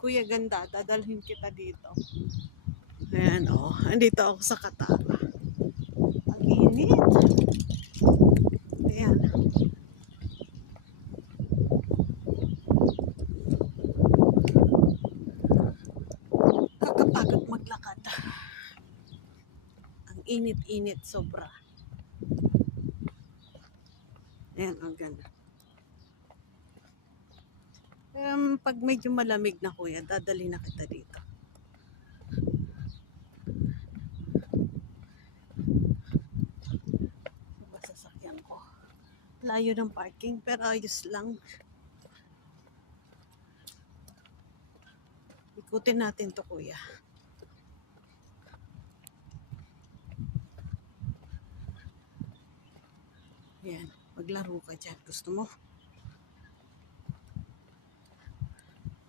Kuya Ganda, dadalhin kita dito. Ayan o, andito ako sa Katara. Ang init. Ayan. Kakapagod maglakad. Ang init-init sobra. Ayan, ang ganda. Pag medyo malamig na kuya, dadali na kita dito. Sasakyan ko. Layo ng parking pero ayos lang. Ikutin natin to kuya. Ayan, maglaro ka dyan. Gusto mo?